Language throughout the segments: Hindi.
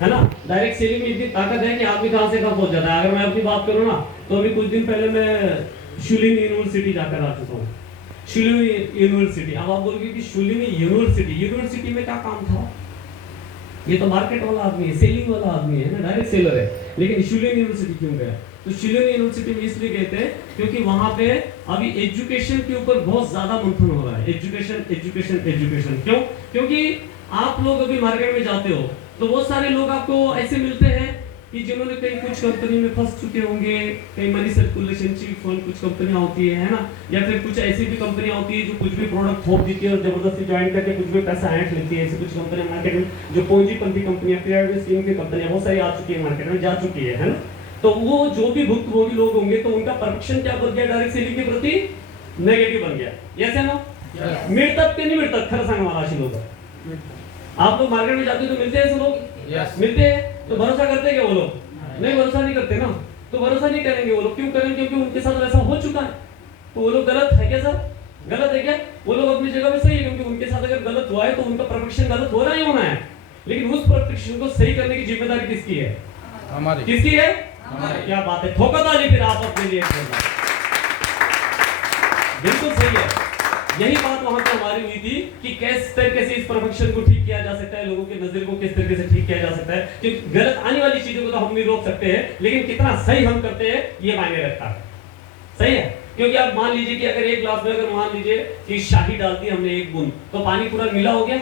है ना। डायरेक्ट सेलिंग में इतनी ताकत है कि आदमी कहां से कहां पहुंच जाता है। अगर मैं अपनी बात करूं ना, तो अभी कुछ दिन पहले मैं शुलिन यूनिवर्सिटी जाकर आ चुका हूँ। शुलिन यूनिवर्सिटी, अब आप बोलोगे कि शुलिन यूनिवर्सिटी में क्या काम था? ये तो मार्केट वाला आदमी है, सेलिंग वाला आदमी है ना, डायरेक्ट सेलर है। लेकिन शुलिन यूनिवर्सिटी क्यों गया? तो शुलिन यूनिवर्सिटी में इसलिए गए थे क्योंकि वहां पे अभी एजुकेशन के ऊपर बहुत ज्यादा मंथन हो रहा है। Education education education. क्यों? क्योंकि आप लोग अभी मार्केट में जाते हो तो बहुत सारे लोग आपको ऐसे मिलते हैं कि जिन्होंने कहीं कुछ कंपनी में फंस चुके होंगे, कहीं मनी सर्कुलेशन चीफ फंड कुछ कंपनियां होती है ना, या फिर कुछ ऐसी भी कंपनियां होती है जो कुछ भी प्रोडक्ट थोप देती है और जबरदस्ती ज्वाइन करके कुछ भी पैसा ऐंठ लेती है। ऐसी कुछ कंपनियां मार्केट में, जो पूंजीपति कंपनियां, पिरामिड स्कीम की कंपनियां बहुत सारी आ चुकी है, मार्केट में जा चुकी है ना। तो वो जो भी भुक्तभोगी लोग होंगे तो उनका परसेप्शन क्या बन गया? डायरेक्ट सेलिंग के प्रति नेगेटिव बन गया। यस या नो? मिळतात की नहीं मिळतात? खरं सांगा मला अशी लोक। आप लोग मार्केट में जाते हो तो मिलते हैं ऐसे लोग? मिलते हैं। तो भरोसा करते क्या वो लोग? नहीं, भरोसा नहीं करते ना। तो भरोसा नहीं करेंगे वो लोग। क्यों करेंगे? क्योंकि उनके साथ ऐसा हो चुका है। तो वो लोग गलत है क्या सर? गलत है क्या? वो लोग अपनी जगह पे सही है, क्योंकि उनके साथ अगर गलत हुआ है तो उनका परफेक्शन गलत हो रहा ही होना है। लेकिन उस परफेक्शन को सही करने की जिम्मेदारी किसकी है? हमारी। किसकी है? हमारी। क्या बात है, ठोका ताली फिर आप अपने लिए। बिल्कुल सही है। यही बात वहां पे हमारी हुई थी कि किस तरीके से इस परफेक्शन को ठीक किया जा सकता है, लोगों के नजर को किस तरीके से ठीक किया जा सकता है। क्योंकि गलत आने वाली चीजों को तो हम नहीं रोक सकते हैं, लेकिन कितना सही हम करते हैं ये मायने रखता है। सही है? क्योंकि आप मान लीजिए कि अगर एक ग्लास में अगर मान लीजिए कि शाही डाल दी हमने एक बूंद, तो पानी पूरा मिला हो गया?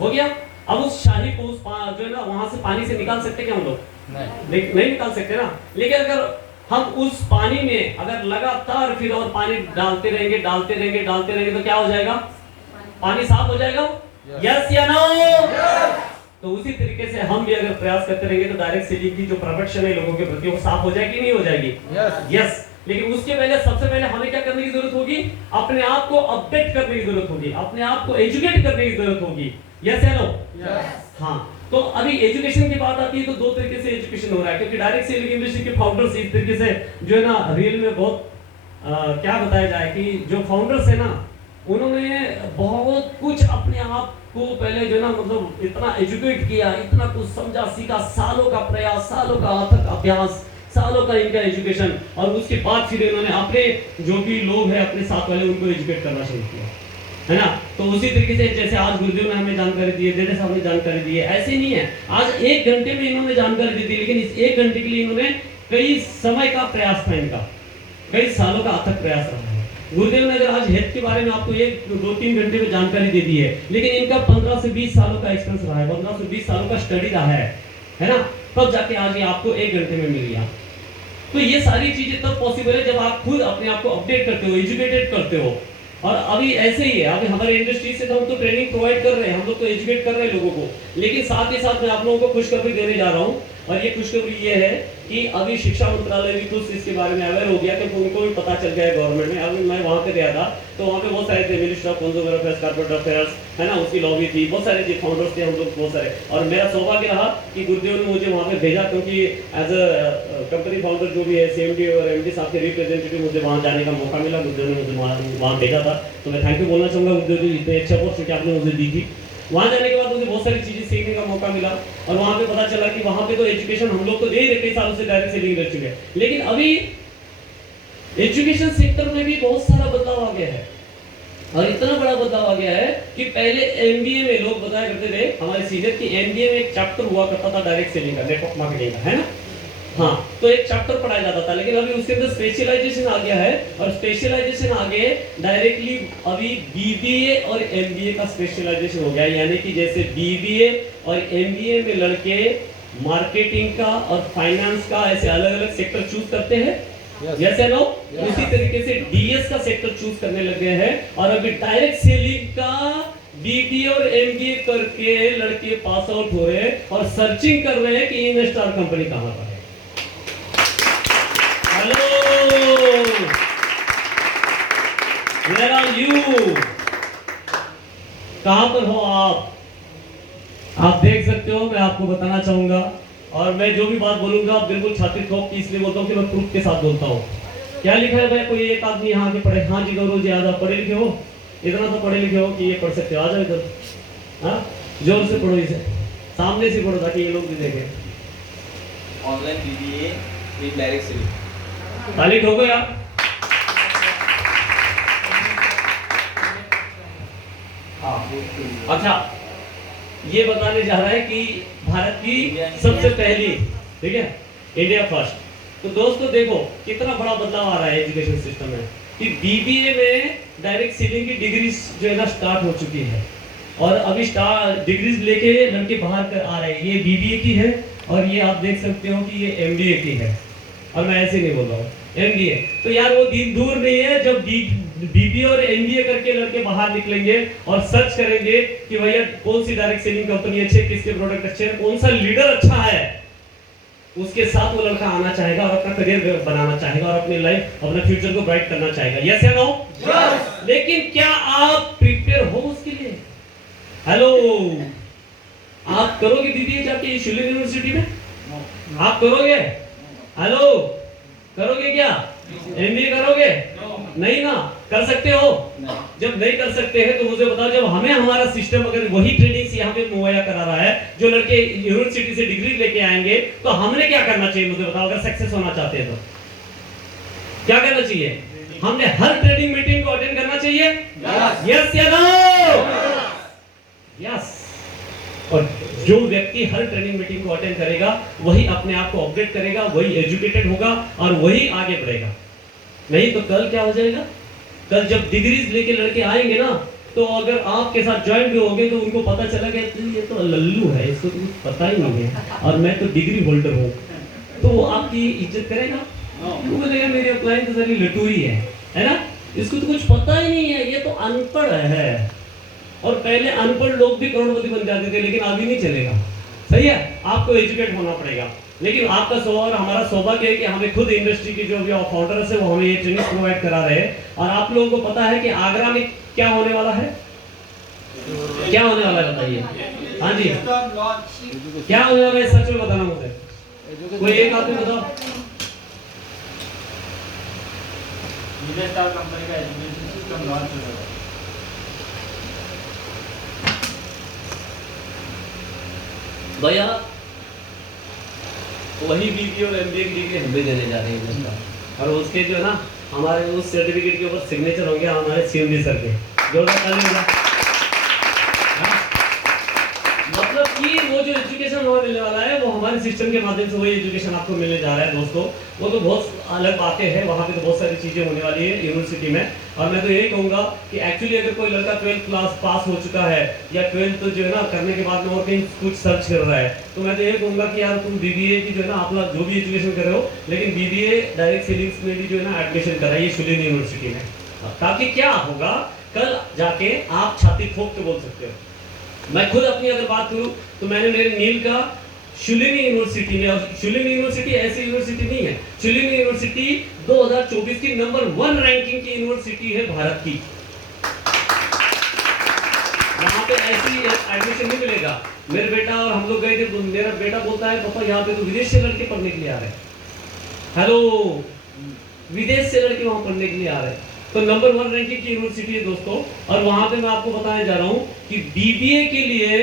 हो गया। अब उस शाही को उस जो है ना वहां से पानी से निकाल सकते क्या हम लोग? नहीं निकाल सकते ना। लेकिन अगर हम उस पानी में अगर लगातार फिर और पानी डालते रहेंगे तो क्या हो जाएगा? पानी साफ हो जाएगा। यस या नो? तो उसी तरीके से हम भी अगर प्रयास करते रहेंगे तो डायरेक्ट सेलिंग की जो प्रोडक्शन है लोगों के प्रति वो साफ हो जाएगी, नहीं हो जाएगी? यस। लेकिन उसके पहले सबसे पहले हमें क्या करने की जरूरत होगी? अपने आप को अपडेट करने की जरूरत होगी, अपने आप को एजुकेट करने की जरूरत होगी। यस या नो? हाँ। तो अभी एजुकेशन की बात आती है तो दो तरीके से एजुकेशन हो रहा है, क्योंकि डायरेक्ट सेलिंग इंडस्ट्री के फाउंडर्स इस तरीके से जो है ना रियल में बहुत क्या बताया जाए कि जो फाउंडर्स है ना उन्होंने बहुत कुछ अपने आप को पहले जो है ना मतलब इतना एजुकेट किया, इतना कुछ समझा सीखा, सालों का प्रयास, सालों का अथक अभ्यास, सालों का इनका एजुकेशन, और उसके बाद फिर इन्होंने अपने जो भी लोग हैं अपने साथ वाले उनको एजुकेट करना शुरू किया, है ना। तो उसी तरीके से जैसे आज गुरुदेव ने हमें जानकारी दी है, डेढ़ साहब ने जानकारी दी है, ऐसे नहीं है आज एक घंटे में इन्होंने जानकारी दी थी, लेकिन इस एक घंटे के लिए इन्होंने कई समय का प्रयास था, इनका कई सालों का अथक प्रयास रहा है। गुरुदेव ने अगर आज हेल्थ के बारे में आपको एक दो तीन घंटे में जानकारी दे दी है, लेकिन इनका 15 से 20 सालों का एक्सपीरियंस रहा है, 15 से 20 सालों का स्टडी रहा है ना। तब जाके आज ये आपको एक घंटे में मिल गया। तो ये सारी चीजें तब पॉसिबल है जब आप खुद अपने आप को अपडेट करते हो, एजुकेटेड करते हो। और अभी ऐसे ही है, अभी हमारे इंडस्ट्री से तो हम तो ट्रेनिंग प्रोवाइड कर रहे हैं, हम लोग तो एजुकेट कर रहे हैं लोगों को, लेकिन साथ ही साथ मैं आप लोगों को खुशखबरी देने जा रहा हूँ। और ये खुशखबरी ये है कि अभी शिक्षा मंत्रालय भी कुछ इसके बारे में अवेयर हो गया, क्योंकि उनको भी पता चल गया है गवर्नमेंट में। अभी मैं वहाँ पे गया था तो वहाँ पे बहुत सारे थे, minister of consumer affairs, corporate affairs, है ना, उसकी लॉबी थी, बहुत सारे जी फाउंडर्स थे हम लोग बहुत सारे। और मेरा सौभाग्य रहा कि गुरुदेव ने मुझे वहाँ पे भेजा, क्योंकि एज अ कंपनी फाउंडर जो भी है CMD और MD साहब के रिप्रेजेंटेटिव मुझे वहाँ जाने का मौका मिला, गुरुदेव ने मुझे वहाँ भेजा था। तो मैं थैंक यू बोलना चाहूँगा गुरुदेव जी, इतने अच्छे अपॉर्चुनिटी आपने मुझे दी थी। वहां जाने के बाद मुझे बहुत सारी चीजें सीखने का मौका मिला, और वहां पे पता चला कि वहां पे तो एजुकेशन हम लोग तो दे रहे कई सालों से डायरेक्ट सेलिंग इंडस्ट्री में, लेकिन अभी एजुकेशन सेक्टर में भी बहुत सारा बदलाव आ गया है। और इतना बड़ा बदलाव आ गया है कि पहले MBA में लोग बताया करते थे हमारे सीनियर की MBA में एक चैप्टर हुआ करता था डायरेक्ट सेलिंग का, नेटवर्क मार्केटिंग का, है ना। हाँ, तो एक चैप्टर पढ़ाया जाता था, लेकिन अभी उसके अंदर स्पेशलाइजेशन आ गया है, और स्पेशलाइजेशन आगे डायरेक्टली अभी BBA और MBA का स्पेशलाइजेशन हो गया है। यानी कि जैसे BBA और MBA में लड़के मार्केटिंग का और फाइनेंस का ऐसे अलग अलग सेक्टर चूज करते हैं, यस या नो, उसी तरीके से DS का सेक्टर चूज करने लग गए हैं। और अभी डायरेक्ट सेलिंग का BBA और MBA करके लड़के पास आउट हो रहे हैं और सर्चिंग कर रहे हैं कि इन्वेस्टर कंपनी कहां पर है। Hello, where are you? कहां पर हो आप? आप देख सकते हो, मैं आपको बताना चाहूंगा, और मैं जो भी बात बोलूंगा बिल्कुल छाती ठोक के इसलिए बोलता हूं कि मैं प्रूफ के साथ बोलता हूं। क्या लिखा है भाई? कोई एक आदमी यहाँ के पढ़े? हाँ जी गौरव जी, आधा पढ़े लिखे हो, इतना तो पढ़े लिखे हो कि ये पढ़ सकते हो, आ जाओ इधर। हाँ, जोर से पढ़ो इसे, सामने से पढ़ो ताकि ये लोग भी देखें। Online BBA in direct selling. ताली ठोको यार। अच्छा, ये बताने जा रहा है कि भारत की सबसे पहली, ठीक है, इंडिया फर्स्ट। तो दोस्तों देखो कितना बड़ा बदलाव आ रहा है एजुकेशन सिस्टम में कि बीबीए में डायरेक्ट सेलिंग की डिग्रीज जो है ना स्टार्ट हो चुकी है और अभी डिग्रीज लेके लड़के बाहर कर आ रहे हैं। ये बीबीए की है और ये आप देख सकते हो कि ये एमबीए की है, और मैं ऐसे नहीं बोल रहा हूँ एमबीए। तो यार वो दिन दूर नहीं है जब बीबीए और एमबीए करके लड़के बाहर निकलेंगे और सर्च करेंगे कि भैया कौन सी डायरेक्ट सेलिंग कंपनी अच्छी है, किसके प्रोडक्ट अच्छे हैं, कौन सा लीडर अच्छा है, उसके साथ वो लड़का आना चाहेगा और अपना करियर बनाना चाहेगा और अपनी लाइफ, अपना फ्यूचर को ब्राइट करना चाहेगा। यस या नो? यस। लेकिन क्या आप प्रिपेयर हो उसके लिए? हेलो, आप करोगे बीबीए जाके शिलिंग यूनिवर्सिटी में? आप करोगे? हेलो, करोगे क्या? एमबीए करोगे? नहीं ना। कर सकते हो? जब नहीं कर सकते हैं तो मुझे बताओ, जब हमें हमारा सिस्टम अगर वही ट्रेनिंग यहाँ पे मुहैया करा रहा है जो लड़के यूनिवर्सिटी से डिग्री लेके आएंगे, तो हमने क्या करना चाहिए मुझे बताओ? अगर सक्सेस होना चाहते हैं तो क्या करना चाहिए? हमने हर ट्रेनिंग मीटिंग को अटेंड करना चाहिए। यस या नो? यस। और जो व्यक्ति हर ट्रेनिंग मीटिंग को अटेंड करेगा वही अपने आप को अपडेट करेगा, वही एजुकेटेड होगा और वही आगे बढ़ेगा। नहीं तो कल क्या हो जाएगा? कल जब डिग्रीज लेके लड़के आएंगे ना, तो अगर आपके साथ ज्वाइन भी होंगे तो उनको पता चला गया तो ये तो लल्लू है, इसको तो कुछ पता ही नहीं है और मैं तो डिग्री होल्डर हूँ, तो वो आपकी इज्जत करेगा? वो बोलेगा मेरे क्लाइंट तो सारी लटूरी है ना, इसको तो कुछ पता ही नहीं है, ये तो अनपढ़ है। और पहले अनपढ़ लोग भी करोड़पति बन जाते थे, लेकिन अभी नहीं चलेगा। सही है, आपको एजुकेट होना पड़ेगा। लेकिन आपका सौभाग्य, हमारा सौभाग्य है कि हमें खुद इंडस्ट्री के जो भी फाउंडर्स है वो हमें ये ट्रेनिंग प्रोवाइड करा रहे हैं। और आप लोगों को पता है कि आगरा में क्या होने वाला है? क्या होने वाला है बताइए? हाँ जी, क्या होने वाला है? सच में बताना मुझे, कोई एक आदमी बताओ। कंपनी का एजुकेशन सिस्टम लॉन्च हो रहा है। भैया वही बीबीए और एमबीए की डिग्री हमें देने जा रहे हैं और उसके जो है ना हमारे उस सर्टिफिकेट के ऊपर सिग्नेचर होंगे हमारे सीएमडी सर के। जोरदार ताली बजाओ। मतलब कि वो जो एजुकेशन हमें मिलने वाला है वो हमारे सिस्टम के माध्यम से वही एजुकेशन आपको मिलने जा रहा है दोस्तों। वो तो बहुत अलग बातें हैं, वहाँ पे तो बहुत सारी चीज़ें होने वाली है यूनिवर्सिटी में। और मैं तो यही कहूँगा कि एक्चुअली अगर कोई लड़का 12th क्लास पास हो चुका है या 12th जो है ना करने के बाद में और कहीं कुछ सर्च कर रहा है, तो मैं तो यही कहूँगा कि यार तुम बीबीए की जो है ना अपना जो भी एजुकेशन कर रहे हो, लेकिन बीबीए डायरेक्ट सेलिंग्स में भी जो है ना एडमिशन कराइए शिलिंग यूनिवर्सिटी में, ताकि क्या होगा कल जाके आप छाती ठोक के बोल सकते हो। मैं खुद अपनी अगर बात करूं तो मैंने मेरे नील का शिलिंग यूनिवर्सिटी में, और शिलिंग यूनिवर्सिटी ऐसी यूनिवर्सिटी नहीं है, शिलिंग यूनिवर्सिटी 2024 की नंबर 1 रैंकिंग की यूनिवर्सिटी है भारत की। यहाँ पे ऐसी एडमिशन नहीं मिलेगा। मेरे बेटा और हम लोग गए थे, मेरा बेटा बोलता है पापा यहाँ पे तो विदेश से लड़के पढ़ने के लिए आ रहे हैं। हेलो, विदेश से लड़के वहां पढ़ने के लिए आ रहे हैं। तो नंबर 1 रैंकिंग की यूनिवर्सिटी है दोस्तों। और वहां पे मैं आपको बताने जा रहा हूं कि बीबीए के लिए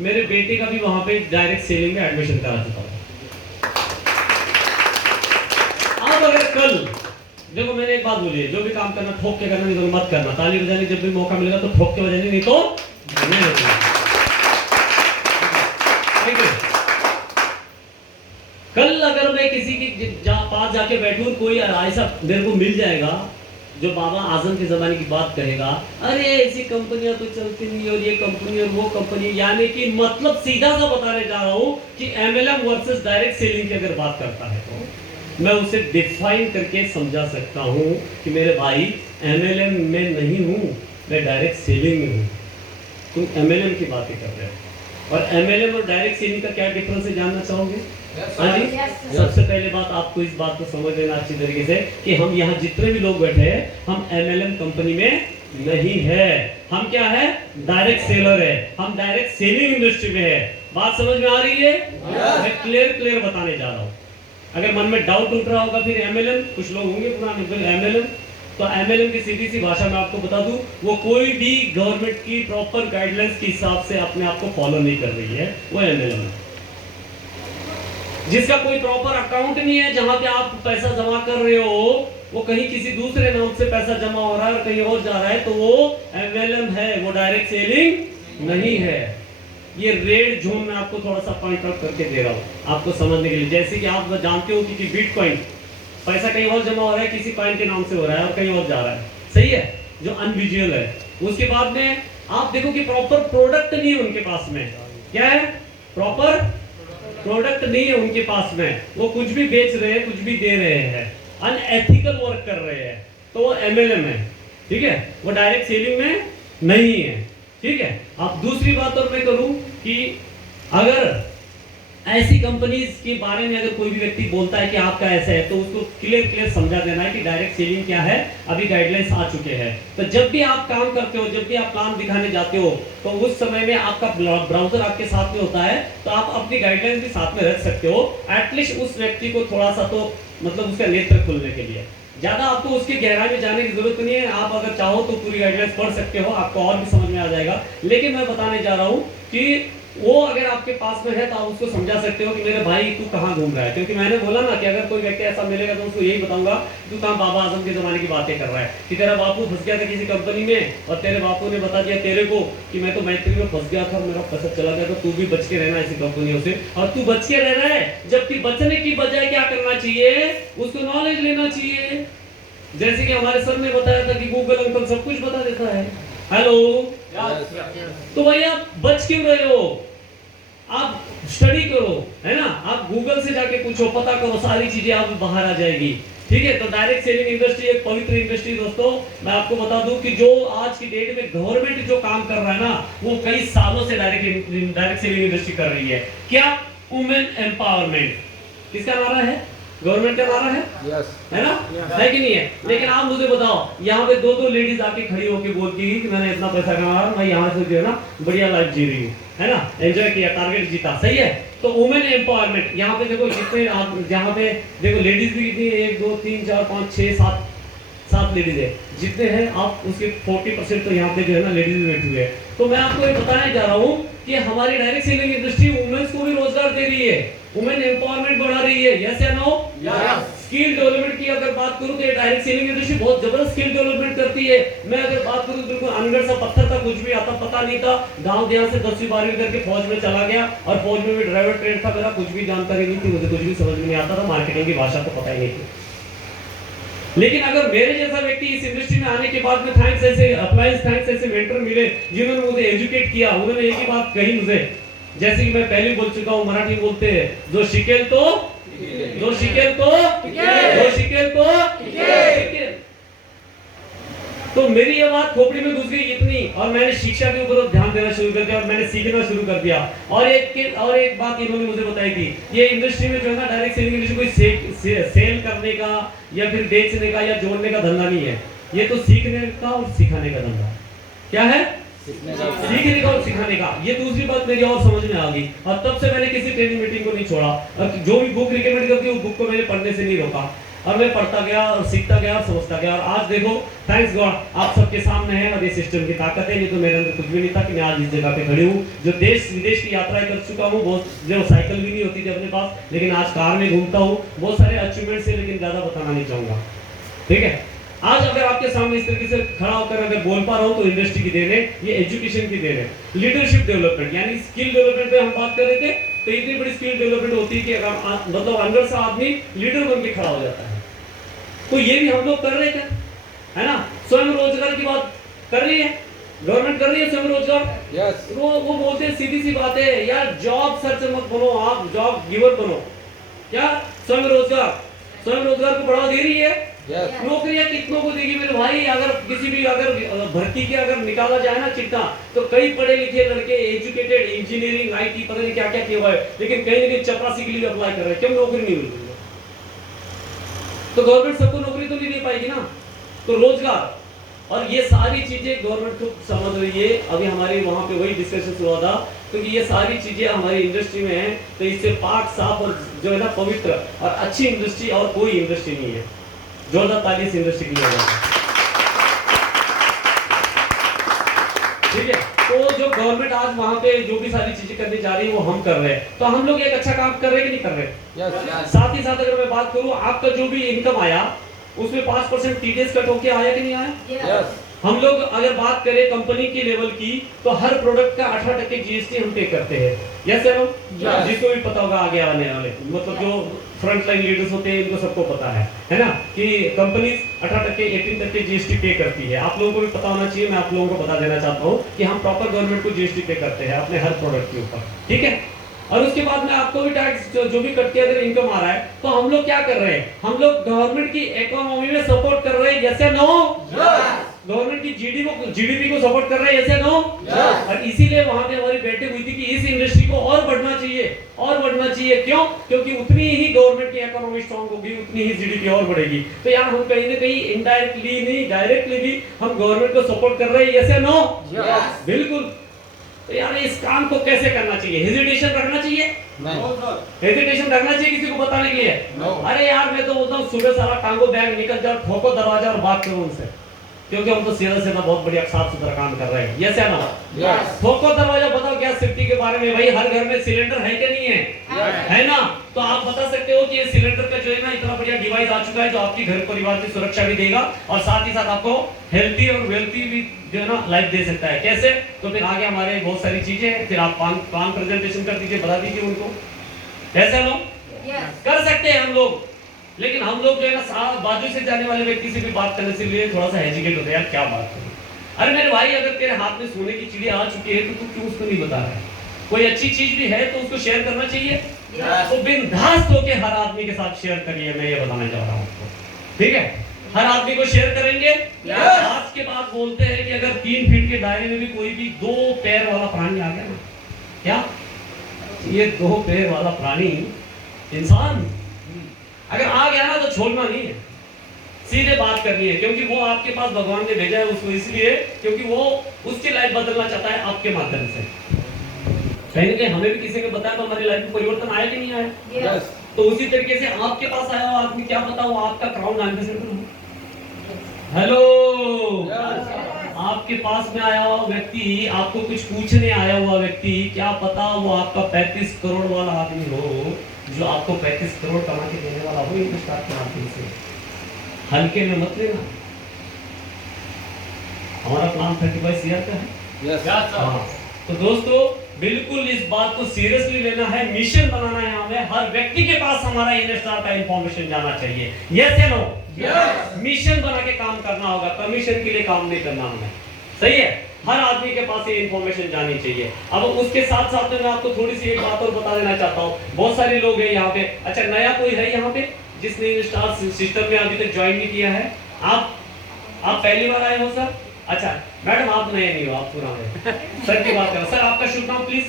मेरे बेटे का भी वहां पे डायरेक्ट सेलिंग में एडमिशन करा चुका हूं। अब अगर कल देखो, मैंने एक बात बोली है, जो भी काम करना ठोक के करना, नहीं तो मत करना। ताली बजाने जब भी मौका मिलेगा तो ठोक के बजाने, नहीं तो नहीं होगा। कल अगर मैं किसी के पास जाके बैठूं, कोई ऐसा मेरे को मिल जाएगा जो बाबा आजम के जमाने की बात कहेगा, अरे ऐसी कंपनियां तो चलती नहीं और ये कंपनी और वो कंपनी, यानी कि मतलब सीधा सा बताने जा रहा हूं कि एमएलएम वर्सेस डायरेक्ट सेलिंग की अगर बात करता है तो मैं उसे डिफाइन करके समझा सकता हूं कि मेरे भाई एमएलएम में नहीं हूं, मैं डायरेक्ट सेलिंग में हूं। तुम एमएलएम की बातें कर रहे हो और एमएलएम और डायरेक्ट सेलिंग का क्या डिफरेंस है जानना चाहोगे? हाँ जी, सबसे पहले बात आपको इस बात को समझ लेना अच्छी तरीके से कि हम यहाँ जितने भी लोग बैठे हैं, हम एमएलएम कंपनी में नहीं है। हम क्या है? डायरेक्ट सेलर है, हम डायरेक्ट सेलिंग इंडस्ट्री में है। बात समझ में आ रही है? मैं क्लियर बताने जा रहा हूँ। अगर मन में डाउट उठ रहा होगा फिर एमएलएम, कुछ लोग होंगे पुराने एमएलएम तो एमएलएम की सीधी सी भाषा में आपको बता दूं, वो कोई भी गवर्नमेंट की प्रॉपर गाइडलाइंस के हिसाब से अपने आप को फॉलो नहीं कर रही है, वो एमएलएम है। जिसका कोई प्रॉपर अकाउंट नहीं है, जहां पे आप पैसा जमा कर रहे हो वो कहीं किसी दूसरे नाम से पैसा जमा हो रहा है और कहीं और जा रहा है, तो वो एमएलएम है, वो डायरेक्ट सेलिंग नहीं है। ये रेड जोन में आपको थोड़ा सा पॉइंट आउट करके दे रहा हूं आपको समझने के लिए। जैसे कि आप जानते हो कि बिटकॉइन पैसा कहीं और जमा हो रहा है, किसी कॉइन के नाम से हो रहा है और कहीं और जा रहा है, सही है, जो अनविजुअल है। उसके बाद में आप देखो कि प्रॉपर प्रोडक्ट नहीं है उनके पास में। क्या है? प्रॉपर प्रोडक्ट नहीं है उनके पास में, वो कुछ भी बेच रहे हैं, कुछ भी दे रहे हैं, अनएथिकल वर्क कर रहे हैं, तो वो एमएलएम है, ठीक है, वो डायरेक्ट सेलिंग में नहीं है, ठीक है। अब दूसरी बात और मैं करूं कि अगर ऐसी कंपनीज के बारे में अगर कोई भी व्यक्ति बोलता है कि आपका ऐसा है, तो उसको क्लियर समझा देना है कि डायरेक्ट सेलिंग क्या है, अभी गाइडलाइंस आ चुके हैं। तो जब भी आप काम करते हो, जब भी आप काम दिखाने जाते हो, तो उस समय में आपका ब्राउजर आपके साथ में होता है, तो आप अपनी गाइडलाइंस भी साथ में रख सकते हो, एटलीस्ट उस व्यक्ति को थोड़ा सा तो मतलब उसका नेत्र खुलने के लिए। ज्यादा आपको उसकी गहराई में जाने की जरूरत नहीं है, आप अगर चाहो तो पूरी गाइडलाइंस पढ़ सकते हो, आपको और भी समझ में आ जाएगा। लेकिन मैं बताने जा रहा हूं कि वो अगर आपके पास में है तो आप उसको समझा सकते हो कि मेरे भाई तू कहाँ घूम रहा है। क्योंकि मैंने बोला ना कि अगर कोई व्यक्ति ऐसा मिलेगा तो उसको यही बताऊंगा तू कहाँ बाबा आजम के जमाने की बातें कर रहा है, कि तेरा बापू फंस गया था किसी कंपनी में और तेरे बापू ने बता दिया तेरे को कि मैं तो मैत्री में फंस गया था, मेरा पैसा चला गया, तो तू भी बच के रहना ऐसी कंपनियों से। और तू बच के रह रहा है, जबकि बचने की बजाय क्या करना चाहिए, उसको नॉलेज लेना चाहिए। जैसे कि हमारे सर ने बताया था कि गूगल अंकल सब कुछ बता देता है। हेलो, तो भैया बच क्यों रहे हो? आप स्टडी करो, है ना, आप गूगल से जाके पूछो, पता करो, सारी चीजें आप बाहर आ जाएगी, ठीक है। तो डायरेक्ट सेलिंग इंडस्ट्री एक पवित्र इंडस्ट्री दोस्तों। मैं आपको बता दूं कि जो आज की डेट में गवर्नमेंट जो काम कर रहा है ना, वो कई सालों से डायरेक्ट सेलिंग इंडस्ट्री कर रही है। क्या? Women empowerment. किसका नारा है? गवर्नमेंट का नारा है, yes. है ना, है कि नहीं है? लेकिन आप मुझे बताओ, यहाँ पे दो लेडीज आके खड़ी होके बोलती है कि मैंने इतना पैसा कमाया, मैं यहाँ से जो है ना बढ़िया लाइफ जी रही हूँ, है ना, एंजॉय किया, टारगेट जीता, सही है। तो वुमेन एम्पावरमेंट, यहाँ पे देखो जितने आप यहाँ पे देखो लेडीज भी कितनी, 1 2 3 4 5 6 7 लेडीज है, जितने हैं आप उसके 40% तो यहाँ पे जो है ना लेडीज बैठी हुए हैं। तो मैं आपको ये बताने जा रहा हूँ कि हमारी डायरेक्ट सेलिंग इंडस्ट्री वुमेन्स को भी रोजगार दे रही है, वुमेन एम्पावरमेंट बढ़ा रही है, यस या नो? यस। स्किल डेवलपमेंट की अगर बात करूं तो ये डायरेक्ट सेलिंग इंडस्ट्री बहुत जबरदस्त स्किल डेवलपमेंट करती है। मैं अगर बात करूं तो बिल्कुल अनगढ़ सा पत्थर था, कुछ भी आता पता नहीं था, गांव देहात से 10वीं 12वीं करके फौज में चला गया और फौज में भी ड्राइवर ट्रेन था मेरा, कुछ भी जानकारी नहीं थी, मुझे कुछ भी समझ में नहीं आता था, मार्केटिंग की भाषा तो पता ही नहीं थी। लेकिन अगर मेरे जैसा व्यक्ति इस इंडस्ट्री में आने के बाद में थैंक्स ऐसे मेंटर मिले जिन्होंने मुझे एजुकेट किया, उन्होंने एक ही बात कही मुझे, जैसे कि मैं पहले बोल चुका हूं, मराठी बोलते हैं, जो शिकेल तो तो मेरी ये बात खोपड़ी में घुस गई इतनी, और मैंने शिक्षा के ऊपर ध्यान देना शुरू कर दिया और मैंने सीखना शुरू कर दिया। और एक बात इन्होंने मुझे बताई थी, ये इंडस्ट्री में जो है ना डायरेक्ट सेलिंग इंडस्ट्री कोई सेल करने का या फिर बेचने का या जोड़ने का धंधा नहीं है, ये तो सीखने का और सिखाने का धंधा। क्या है? सीखने का और सिखाने का। ये दूसरी बात मेरी और समझ में आ गई, और तब से मैंने किसी ट्रेनिंग मीटिंग को नहीं छोड़ा, और जो भी बुक रिकमेंड करती है वो बुक को मैंने पढ़ने से नहीं रोका, और मैं पढ़ता गया और सीखता गया और समझता गया। और आज देखो थैंक्स गॉड आप सबके सामने है, और ये सिस्टम की ताकत है, नहीं तो मेरे अंदर कुछ भी नहीं था कि मैं आज इस जगह पे खड़ी हूँ, जो देश विदेश की यात्राएं कर चुका हूँ, बहुत जो साइकिल भी नहीं होती थी अपने पास, लेकिन आज कार में घूमता हूँ, बहुत सारे अचीवमेंट्स है, लेकिन ज्यादा बताना नहीं चाहूंगा, ठीक है। आज अगर आपके सामने इस तरीके से खड़ा होकर अगर बोल पा रहा हूं तो इंडस्ट्री की देन है, ये एजुकेशन की देन है। लीडरशिप डेवलपमेंट यानी स्किल डेवलपमेंट पे हम बात कर रहे थे, तो इतनी बड़ी स्किल डेवलपमेंट होती है कि अगर मतलब अंदर से आदमी लीडर बन के खड़ा हो जाता है। तो ये भी हम लोग कर रहे थे, है ना, स्वयं रोजगार की बात कर रही है गवर्नमेंट, कर रही है स्वयं रोजगार, yes. वो बोलते हैं सीधी सी बात है यार, जॉब सर्च मत बनो, आप जॉब गिवर बनो। क्या? स्वयं रोजगार को बढ़ावा दे रही है, yes. नौकरियां कितनों को देगी मेरे भाई? अगर किसी भी अगर भर्ती के अगर निकाला जाए ना चिट्ठा, तो कई पढ़े लिखे लड़के एजुकेटेड इंजीनियरिंग IT पता नहीं क्या क्या किया हुआ है, लेकिन कहीं ना कहीं चपरासी के लिए अप्लाई कर रहे हैं, क्यों? नौकरी नहीं मिल रही है। तो गवर्नमेंट सबको नौकरी तो नहीं दे पाएगी ना, तो रोजगार और ये सारी चीजें गवर्नमेंट को समझ रही है। अभी हमारी वहां पे वही डिस्कशन हुआ था, क्योंकि ये सारी चीजें हमारी इंडस्ट्री में है, तो इससे पाक साफ और जो है ना पवित्र और अच्छी इंडस्ट्री और कोई इंडस्ट्री नहीं है। जोरदार ताली इस इंडस्ट्री के लिए। ठीक है। तो जो गवर्नमेंट आज वहाँ पे जो भी सारी चीजें करने जा रही है वो हम कर रहे हैं, तो हम लोग एक अच्छा काम कर रहे हैं कि नहीं कर रहे? साथ ही साथ अगर मैं बात करूँ, आपका जो भी इनकम आया उसमें 5% टीडीएस कट होके आया कि नहीं आया? हम लोग अगर बात करें कंपनी के लेवल की, तो हर प्रोडक्ट का 18% जीएसटी हम पे करते हैं। यस है ना? जिसको भी पता होगा आगे आने वाले, मतलब जो फ्रंट लाइन लीडर्स होते हैं इनको सबको पता है ना, कि कंपनी 18% 18% जीएसटी पे करती है। आप लोगों को भी पता होना चाहिए, मैं आप लोगों को बता देना चाहता हूँ कि हम प्रॉपर गवर्नमेंट को जीएसटी पे करते हैं अपने हर प्रोडक्ट के ऊपर, ठीक है। और उसके बाद में आपको भी टैक्स जो भी कट के अगर इनकम आ रहा है, तो हम लोग क्या कर रहे हैं? हम लोग गवर्नमेंट की इकोनॉमी में सपोर्ट कर रहे हैं, यस या नो? गवर्नमेंट की जीडीपी को सपोर्ट कर रहे हैं, यस या नो? और इसीलिए वहां पे हमारी बैठक हुई थी कि इस इंडस्ट्री को और बढ़ना चाहिए। क्यों? क्योंकि उतनी ही गवर्नमेंट की इकोनॉमी स्ट्रांग होगी, उतनी ही जीडीपी और बढ़ेगी। तो यार हम कहीं ना कहीं इनडायरेक्टली नहीं डायरेक्टली भी हम गवर्नमेंट को सपोर्ट कर रहे हैं, यस या नो? बिल्कुल। तो यार इस काम को कैसे करना चाहिए? हेजिटेशन रखना चाहिए? हेजिटेशन रखना चाहिए किसी को बताने के लिए? अरे यार मैं तो बोलता हूँ सुबह सारा टांगो बैग निकल जाओ, ठोको दरवाजा और बात करो उनसे, क्योंकि हम तो सीधा बहुत बढ़िया साफ सुथरा काम कर रहे हैं। यस या नो? ठोको दरवाजा, बताओ गैस सेफ्टी के बारे में। भाई हर घर में सिलेंडर है कि नहीं है ना? तो आप बता सकते हो कि ये सिलेंडर का जो है ना इतना बढ़िया डिवाइस आ चुका है जो आपकी घर परिवार की सुरक्षा भी देगा और साथ ही साथ आपको हेल्थी और वेल्थी भी जो है ना लाइफ दे सकता है। कैसे? तो फिर आगे हमारे बहुत सारी चीजें हैं, फिर आप पान प्रेजेंटेशन कर दीजिए, बता दीजिए उनको। ऐसा लो कर सकते हैं हम लोग, लेकिन हम लोग जो है ना बाजू से जाने वाले व्यक्ति से भी बात करने से लिए थोड़ा सा हेजिटेट होते हैं, यार क्या बात करूं। अरे मेरे भाई, अगर तेरे हाथ में सोने की चिड़िया आ चुकी है तो तू क्यों उसको नहीं बता रहा है? कोई अच्छी चीज भी है तो उसको शेयर करना चाहिए। तो बिंदास होके हर आदमी के साथ शेयर करिए, मैं ये बताना चाह रहा हूँ आपको, ठीक है? हर आदमी को शेयर करेंगे। आज के बाद बोलते हैं कि अगर 3 फीट के दायरे में भी कोई भी 2 पैर वाला प्राणी आ गया ना, क्या ये 2 पैर वाला प्राणी इंसान अगर आ गया ना तो छोड़ना नहीं है, सीधे बात करनी है, क्योंकि वो आपके पास भगवान ने भेजा है उसको इसलिए क्योंकि वो उसकी लाइफ बदलना चाहता है आपके माध्यम से। कहीं ना कहीं हमें भी किसी ने बताया तो हमारी लाइफ में परिवर्तन आया कि नहीं आया? तो उसी तरीके से आपके पास आया हुआ आदमी, क्या पता वो आपका क्राउन एम्बेसडर हो। हेलो, आपके पास में आया हुआ व्यक्ति, आपको कुछ पूछने आया हुआ व्यक्ति, क्या पता वो आपका 35 करोड़ वाला आदमी हो, जो आपको 35 करोड़ कमा के देने वाला हो इंडस्ट्री के माध्यम से। हल्के में मत लेना, हमारा प्लान 35 ईयर का है। तो दोस्तों बिल्कुल इस बात को सीरियसली लेना है, मिशन बनाना है हमें, हर व्यक्ति के पास हमारा इनस्टार का इंफॉर्मेशन जाना चाहिए। यस या नो? मिशन बना के काम करना होगा, कमीशन के लिए काम नहीं करना हमें, सही है? हर आदमी के पास ये इंफॉर्मेशन जानी चाहिए। अब उसके साथ साथ में मैं आपको थोड़ी सी एक बात और बता देना चाहता हूँ। बहुत सारे लोग हैं यहाँ पे, अच्छा नया कोई है यहाँ पे जिसने स्टार सिस्टम में अभी तक ज्वाइन नहीं किया है? आप पहली बार आए हो सर? अच्छा मैडम आप नए नहीं हो, आप पुराने। सर की बात करो। सर आपका शुभ नाम प्लीज?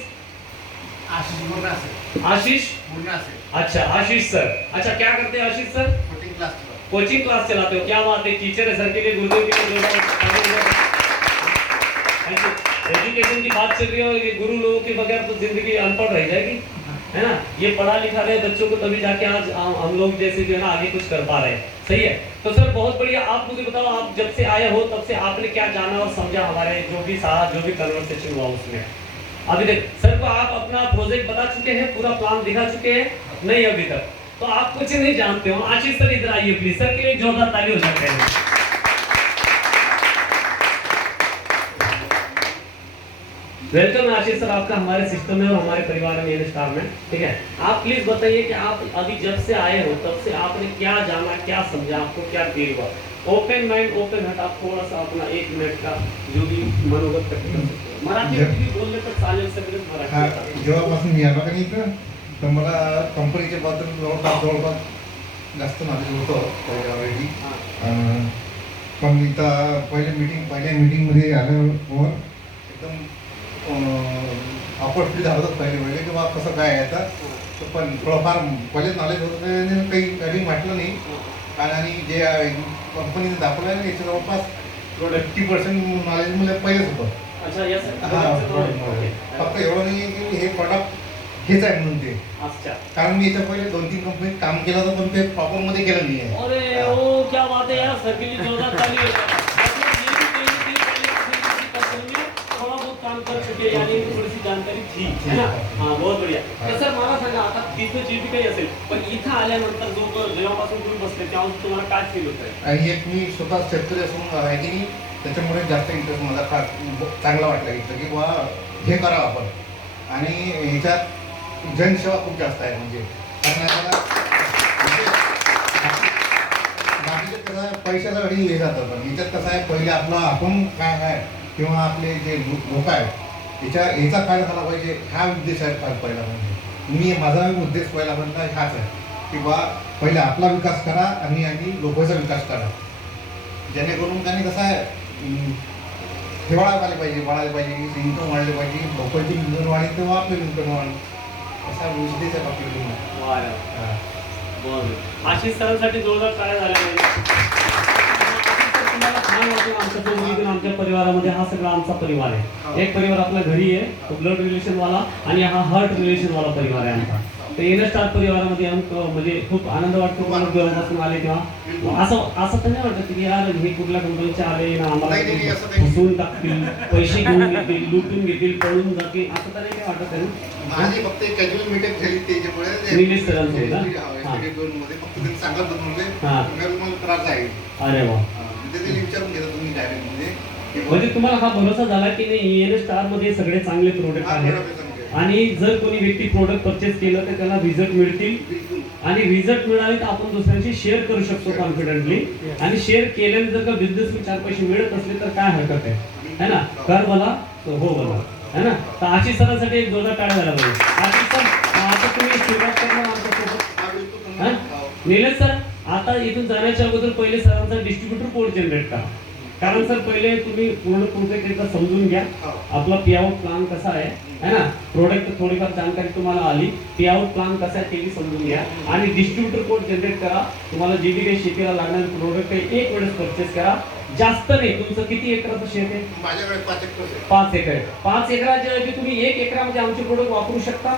आशीष मुन्ना से। आशीष मुन्ना से। अच्छा आशीष सर, अच्छा क्या करते हैं आशीष सर? कोचिंग क्लास चलाते हो, क्या बात है, टीचर है सर के लिए, गुरुदेव के लिए। एजुकेशन की बात चल रही है, ये गुरु लोगों के बगैर तो जिंदगी अनपढ़ रह जाएगी, है ना? ये पढ़ा लिखा रहे बच्चों को तभी जाके आज हम लोग जैसे जो है ना आगे कुछ कर पा रहे हैं, सही है? तो सर बहुत बढ़िया, आप मुझे बताओ आप जब से आए हो तब से आपने क्या जाना और समझा हमारे जो भी कन्वर्सेशन हुआ उसमें अभी तक? सर को आप अपना प्रोजेक्ट बता चुके हैं, पूरा प्लान दिखा चुके हैं? नहीं अभी तक, तो आप कुछ नहीं जानते हो। आशीष सर इधर आइए प्लीज, सर के लिए जोरदार ताली हो सकते हैं। वेलकम आशीष सर आपका हमारे सिस्टम में और हमारे परिवार में स्टार में, ठीक है? आप प्लीज बताइए कि आप अभी जब से आए हो तब से आपने क्या जाना, क्या समझा, आपको क्या फील हुआ? ओपन माइंड ओपन हार्ट, आप थोड़ा सा अपना 1 मिनट का जो भी मनोगत कर सकते हो। मराठी बोलले तर चालेल, सगळं मराठी। जेव्हापासून मी आलो का नाही तर मला कंपनीच्या बद्दल जवळपास जास्त नॉलेज होतं ऑलरेडी, पण इथं पहिल्या मीटिंगमध्ये आल्यावर एकदम अपॉर्च्युनिटी झालं होतं पहिले किंवा कसं काय आहे आता, पण थोडंफार पहिलेच नॉलेज होतं, काही वाटलं नाही. आणि जे कंपनीने दाखवलं आहे याच्या जवळपास 50% नॉलेज मला पहिलेच होतं. अच्छा यस फक्त एवढं नाही की हे प्रॉडक्ट हेच आहे म्हणून ते. अच्छा, कारण मी याच्या पहिले 2-3 कंपनीत काम केलं होतं पण ते प्रॉपर मध्ये केलं नाही आहे. अरे ओ क्या बात है यार, सर के लिए जोरदार ताली हो जाए। थोड़ा ये यानी थोड़ी सी जानकारी थी है ना? हाँ, बहुत बढ़िया. तर सर मला सांगा आता तिथं जे बी काही असेल पण इथं आल्यानंतर जेव्हापासून तुम्ही बसले तेव्हा तुम्हाला काय फील होत आहे? आणि एक मी स्वतः शेतकरी असून आहे की नाही, त्याच्यामुळे जास्त इंटरेस्ट मला चांगला वाटला इथं की बा हे करावं आपण. आणि ह्याच्यात जनसेवा खूप जास्त आहे. म्हणजे कारण आपल्याला बाकीचं कसं आहे पैशाचा गडी हे जातं, पण ह्याच्यात कसं आहे पहिले आपलं आपण काय आहे किंवा आपले जे लोक आहेत याचा फायदा झाला पाहिजे हा उद्देश आहे पहिला. म्हणजे माझा उद्देश पहिला म्हणता हाच आहे की बा पहिले आपला विकास करा आणि लोकांचा विकास करा, जेणेकरून काही कसं आहे हिवाळा आले पाहिजे, वाढायला पाहिजे, इन्कम वाढले पाहिजे, लोकांची इन्कम वाढेल तेव्हा आपली इन्कम वाढेल, असा उद्देश आहे आपल्याकडून. आशिष सरांसाठी जोरदार टाळ्या झाल्या पाहिजे. तुम्हाला छान वाटलं आमच्या सोबत आमच्या परिवारामध्ये हा सगळा आमचा परिवार आहे. एक परिवार आपल्या घरी आहे ब्लड रिलेशन वाला आणि हा हार्ट रिलेशन वाला परिवार आहे आमचा. तर एन स्टार परिवारामध्ये म्हणजे खूप आनंद वाटतो जेव्हापासून आले तेव्हा. असं तर नाही वाटत की यार हे कुठल्या कंपनीचे आले ना आम्हाला फसवून टाकतील, पैसे घेऊन घेतील, लुटून घेतील, पळून जातील, असं तर नाही काय वाटत आहे ना? माझी फक्त एक कॅज्युअल मीटिंग झाली त्याच्यामुळे निलेश सरांचे ना? फक्त त्यांनी सांगत बनवले मला त्रास आहे. अरे वा. ते विचारून घेता तुम्ही डायरेक्ट म्हणजे तुम्हाला हा भरोसा झाला की नाही एन स्टार मध्ये सगळे चांगले प्रोडक्ट आहेत आणि जर कोणी व्यक्ती प्रोडक्ट परचेस केलं तर त्याला रिझल्ट मिळतील आणि रिझल्ट मिळाले तर आपण दुसऱ्यांशी शेअर करू शकतो कॉन्फिडेंटली. आणि शेअर केल्याने जर का बिझनेस में 4 पैसे मिळत असले तर काय हरकत आहे ना? कर मला तो हो बोला है ना? तर आशिष सरांसाठी एक जोरदार टाळ्या झाला पाहिजे. आशिष सर आता तुम्ही सुरुवात करणार आमच्यासोबत. निलेश सर आता इथून जाण्याच्या अगोदर पहिले सरांचा डिस्ट्रीब्युटर कोड जनरेट करा. कारण सर पहिले तुम्ही पूर्ण प्रोजेक्ट समजून घ्या, आपला पे आउट प्लान कसा आहे है ना? प्रोडक्ट थोडीफार जानकारी तुम्हाला आली, पे आउट प्लान कसा आहे ते बी समजून घ्या आणि डिस्ट्रीब्युटर कोड जनरेट करा. तुम्हाला जे बी काही शेतीला लागणारे प्रोडक्ट आहे एक वेळेस परचेस करा. जास्त नाही. तुमचं किती एकराचं शेत आहे? माझ्याकडे 5 एकर आहे. 5 एकर आहे. 5 एकराच्या ऐवजी तुम्ही 1 एकरामध्ये आमचे प्रोडक्ट वापरू शकता.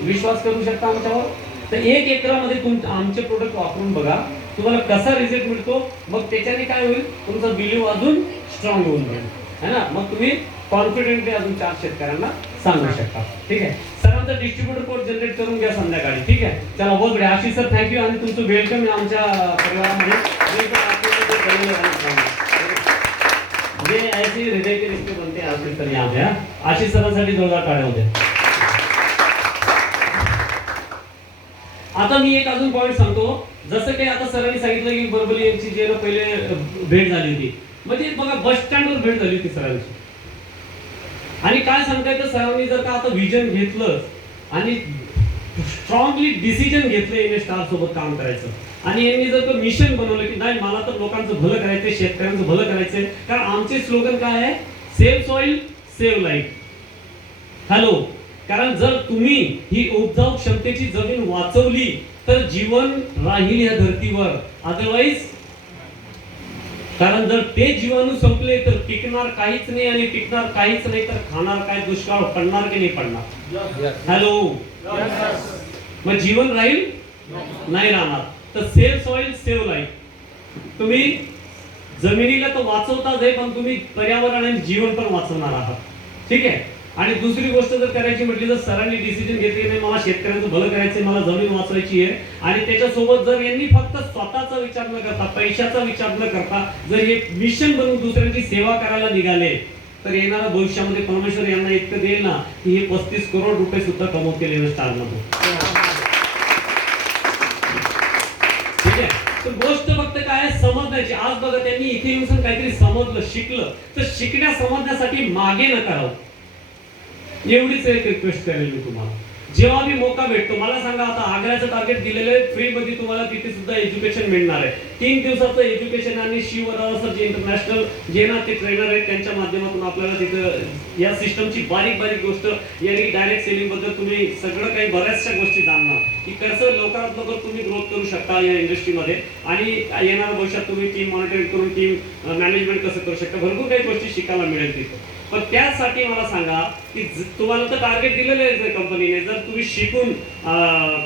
विश्वास करू शकता आमच्यावर. तर 1 एकरामध्ये आमचे प्रोडक्ट वापरून बघा तुम्हाला कसा रिझल्ट मिळतो. मग त्याच्याने काय होईल तुमचा बिलीव अजून स्ट्रॉंग होऊन जाईल है ना? मग तुम्ही कॉन्फिडेंटली अजून 4 शेतकऱ्यांना सांगू शकता. ठीक आहे. सरांचा डिस्ट्रीब्युटर कोड जनरेट करून घ्या संध्याकाळी. ठीक आहे. चला बहुत बढिया. आशिष सर थँक्यू आणि तुमचं वेलकम आमच्या परिवारामध्ये. जे ऐसे हृदय के रिश्ते बनते हैं आशिष सर यहाँ पे. आशिष सरांसाठी जोरदार टाळ्या होते. आता मी एक अजून पॉईंट सांगतो. जसं काही आता सरांनी सांगितलं की बरोबरी यांची जे पहिले भेट झाली होती, म्हणजे बघा बस स्टँडवर भेट झाली होती सरांची. आणि काय सांगताय तर सरांनी जर का आता विजन घेतलं आणि स्ट्रॉंगली डिसिजन घेतलं एन स्टार सोबत काम करायचं आणि यांनी जर का मिशन बनवलं की नाही मला तर लोकांचं भलं करायचंय, शेतकऱ्यांचं भलं करायचंय. कारण आमचे स्लोगन काय आहे? Save soil save life. Hello. कारण जर तुम्ही ही उपजाऊ क्षमतेची जमीन वाचवली तर जीवन राहील या धर्तीवर. अदरवाईज कारण जर ते जीवाणू संपले तर टिकणार काहीच नाही आणि टिकणार काहीच नाही तर खाणार काय? दुष्काळ पडणार की नाही पडणार? हॅलो. मग जीवन राहील नाही राहणार. तर सेव्ह सॉइल सेव्ह लाईफ. तुम्ही जमिनीला तर वाचवताच आहे पण तुम्ही पर्यावरण आणि जीवन पण वाचवणार आहात. ठीक आहे. आणि दुसरी गोष्ट जर करायची म्हटली तर सरांनी डिसिजन घेतले नाही मला शेतकऱ्यांचं भलं करायचंय, मला जमीन वाचवायची आहे आणि त्याच्यासोबत जर यांनी फक्त स्वतःचा विचार न करता पैशाचा विचार न करता जर हे मिशन बनवून दुसऱ्यांची सेवा करायला निघाले तर येणाऱ्या भविष्यामध्ये परमेश्वर यांना इतकं देईल ना की हे 35 करोड रुपये सुद्धा कमवतील स्टारमध्ये. ठीक आहे. तर गोष्ट फक्त काय समजण्याची. आज बघा त्यांनी इथे येऊन काहीतरी समजलं शिकलं तर समजण्यासाठी मागे नका राहू. एवढीच एक रिक्वेस्ट करेल मी तुम्हाला. जेव्हा मी मौका भेटतो मला सांगा आता आग्र्याचं टार्गेट दिलेलं आहे फ्री मध्ये तुम्हाला तिथे सुद्धा एज्युकेशन मिळणार आहे. 3 दिवसाचं एज्युकेशन आणि शिवराव जे इंटरनॅशनल जे ना ते ट्रेनर आहेत त्यांच्या माध्यमातून आपल्याला तिथं या सिस्टमची बारीक बारीक गोष्ट यांनी डायरेक्ट सेलिंग बद्दल तुम्ही सगळं काही बऱ्याचशा गोष्टी जाणणार की कसं लवकरात लवकर तुम्ही ग्रोथ करू शकता या इंडस्ट्रीमध्ये आणि येणाऱ्या भविष्यात तुम्ही टीम मॉनिटरिंग करून टीम मॅनेजमेंट कसं करू शकता. भरपूर काही गोष्टी शिकायला मिळेल तिथं. पण त्यासाठी मला सांगा की तुम्हाला तर टार्गेट दिलेलं आहे कंपनीने. जर तुम्ही शिकून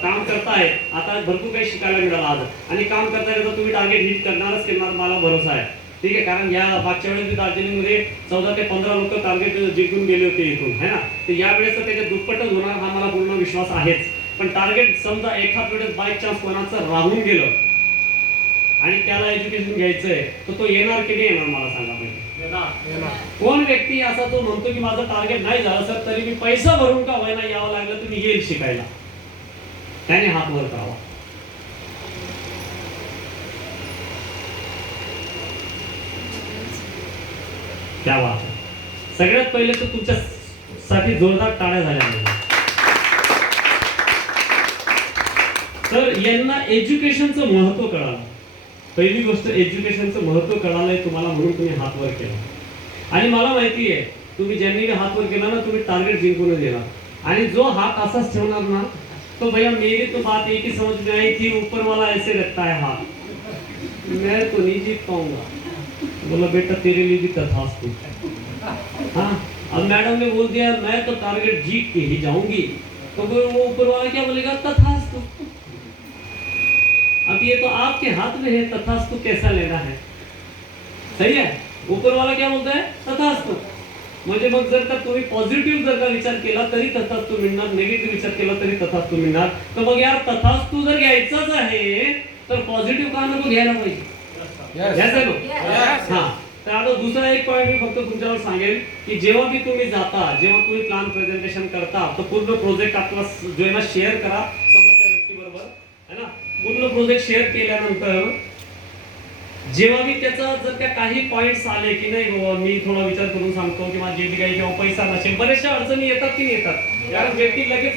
काम करताय आता भरपूर काही शिकायला मिळालं आज आणि काम करताय तर तुम्ही टार्गेट हिट करणारच करणार मला भरोसा आहे. ठीक आहे, कारण या मागच्या वेळेस दार्जिलिंगमध्ये 14 ते 15 लोक टार्गेट जिंकून गेले होते इथून, है ना. तर यावेळेस तर त्याच्या दुप्पटच होणार हा मला पूर्ण विश्वास आहेच. पण टार्गेट समजा एखाद वेळेस बाय चान्स कोणाचं राहून गेलं आणि त्याला एज्युकेशन घ्यायचंय तर तो येणार की नाही येणार मला सांगा पाहिजे. कोण व्यक्ती असा तो म्हणतो की माझं टार्गेट नाही झालं सर तरी मी पैसा भरून का व्हायला यावं लागलं तुम्ही येईल शिकायला, त्याने हात वर करावा. क्या बात आहे. सगळ्यात पहिले तर तुमच्यासाठी जोरदार टाळ्या झाल्या पाहिजे. तर यांना एज्युकेशनचं महत्व कळालं. पहिली गोष्ट एज्युकेशनचं महत्व कळालंय तुम्हाला म्हणून तुम्ही हात वर केला. आणि मला माहिती आहे तुम्ही ज्यांनी हात वर केला ना तुम्ही टार्गेट जिंकूनच येणार. आणि जो हात असाच ठेवणार ना तो भैया मेरी तो बात एक ही समझ में आई थी, ऊपर वाला ऐसे रखता है हाथ, मैं तो नहीं जीत पाऊंगा. बोला बेटा तेरे लिए भी तथास्तु. हाँ, अब मैडम ने बोल दिया मैं तो टारगेट जीत के ही जाऊंगी, तो वो ऊपर वाला क्या बोलेगा तथास्तु. अब ये तो आपके हाथ में है तथास्तु कैसा लेना है. सही है. ऊपर वाला क्या बोलता है तथास्तु. म्हणजे मग जर का तुम्ही पॉझिटिव्ह जर का विचार केला तरी तथास्तु मिळणार, निगेटिव्ह विचार केला तरी तथास्तु मिळणार. तर मग यार तथास्तु जर घ्यायचंच आहे तर पॉझिटिव्ह का नको घ्यायला पाहिजे. हा. तर आता दुसरा एक पॉईंट मी फक्त तुमच्यावर सांगेल की जेव्हा बी तुम्ही जाता, जेव्हा तुम्ही प्लॅन प्रेझेंटेशन करता तर पूर्ण प्रोजेक्ट आपला जो आहे ना शेअर करा समोरच्या व्यक्तीबरोबर, है ना. पूर्ण प्रोजेक्ट शेअर केल्यानंतर जेव्हा मी त्याचा जर का काही पॉइंट्स आले की नाही बाबा मी थोडा विचार करून सांगतो किंवा जे काही किंवा पैसा नसेल बऱ्याचशा अडचणी येतात की नाही येतात. कारण व्यक्ती लगेच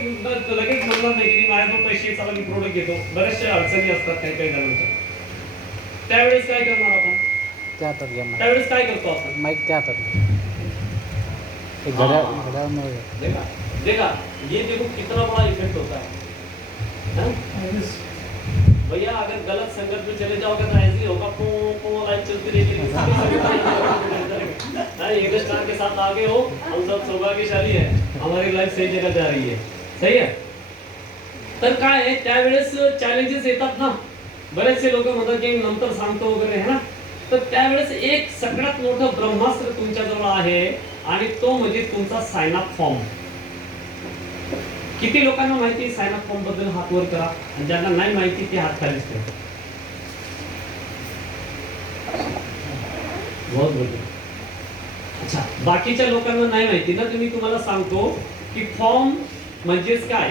म्हणणार नाही की माझ्याजवळ पैसे चला मी प्रोडक्ट घेतो. बऱ्याचशा अडचणी असतात काही काही जणांच्या. त्यावेळेस काय करणार आपण. त्यावेळेस काय करतो आपण माइक त्या हातात देखा देखा ये देखो कितना बड़ा इफेक्ट होता है. भैया अगर गलत संगत में चले जाओगे तो ऐसे ही होगा पो लाइट चलती रहेगी. हिंदुस्तान के साथ आगे हो, हम सब सौभाग्यशाली है, हमारी लाइफ सही जगह जा रही है. सही है. तर काय आहे त्यावेळेस चॅलेंजेस येतात ना. बरेचसे लोक म्हणतात की नंतर सांगतो वगैरे है ना. तर त्यावेळेस एक सगळ्यात मोठं ब्रह्मास्त्र तुमच्याजवळ आहे आणि तो म्हणजे तुमचा साइन अप फॉर्म. किती लोकांना माहिती साइन अप फॉर्म बद्दल हात वर करा आणि ज्यांना नाही माहिती ते हात खालीच ठेवा. बहुत बरोबर. अच्छा, बाकीच्या लोकांना नाही माहिती ना तुम्ही तुम्हाला सांगतो की फॉर्म म्हणजेच काय.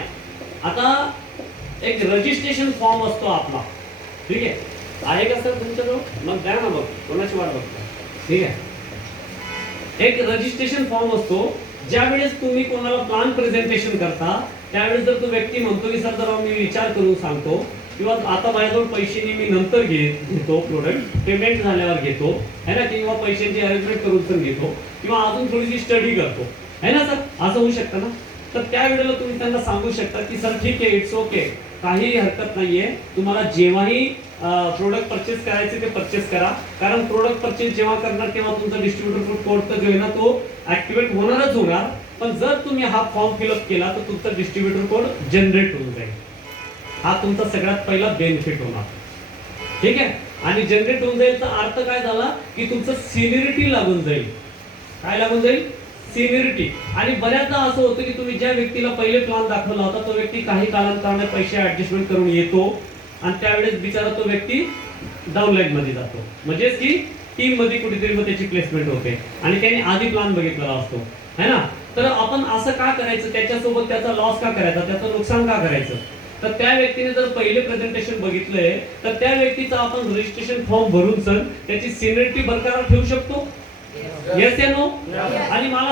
आता एक रजिस्ट्रेशन फॉर्म असतो आपला, ठीक आहे. आहे का सर तुमच्याजवळ. मग द्या ना बघ कोणाची वाट बघता. ठीक आहे. एक रजिस्ट्रेशन फॉर्म असतो. ज्या वेळेस तुम्ही कोणाला प्लॅन प्रेझेंटेशन करता त्यावेळेस जर तो व्यक्ती म्हणतो की सर जरा मी विचार करून सांगतो किंवा आता माझ्याजवळ पैसे मी नंतर घेतो, प्रोडक्ट पेमेंट झाल्यावर घेतो, है ना, किंवा पैशांची अरेंजमेंट करून पण घेतो किंवा अजून थोडीशी स्टडी करतो, है ना सर. असं होऊ शकतं ना. तर त्यावेळेला तुम्ही त्यांना सांगू शकता की सर ठीक आहे इट्स ओके, काही हरकत नाहीये. तुम्हाला जेव्हाही प्रोडक्ट परचेस करायचे ते परचेस करा. कारण प्रोडक्ट परचेस जेव्हा करणार तेव्हा तुमचा डिस्ट्रीब्युटर कोड तर जो आहे ना तो ऍक्टिव्हेट होणारच होणार. पण जर तुम्ही हा फॉर्म फिलअप केला तर तुमचा डिस्ट्रीब्युटर कोड जनरेट होऊन जाईल. हा तुमचा सगळ्यात पहिला बेनिफिट होणार. ठीक आहे. आणि जनरेट होऊन जाईल तर अर्थ काय झाला की तुमचं सिनियरिटी लागून जाईल. काय लागून जाईल. सिनियरिटी. आणि बऱ्याचदा असं होतं की तुम्ही ज्या व्यक्तीला पहिले प्लॅन दाखवला होता तो व्यक्ती काही कालांतराने पैसे ऍडजस्टमेंट करून येतो आणि त्यावेळेस बिचारा तो व्यक्ती डाऊनलाईन मध्ये जातो. म्हणजेच की टीम मध्ये कुठेतरी मग त्याची प्लेसमेंट होते आणि त्याने आधी प्लॅन बघितलेला असतो, है ना. तर आपण असं का करायचं, त्याच्यासोबत त्याचा लॉस का करायचा, त्याचं नुकसान का करायचं. तर त्या व्यक्तीने जर पहिले प्रेझेंटेशन बघितलंय तर त्या व्यक्तीचा आपण रजिस्ट्रेशन फॉर्म भरून सर त्याची सिनियरिटी बरकरार ठेवू शकतो. येस या नो. आणि मला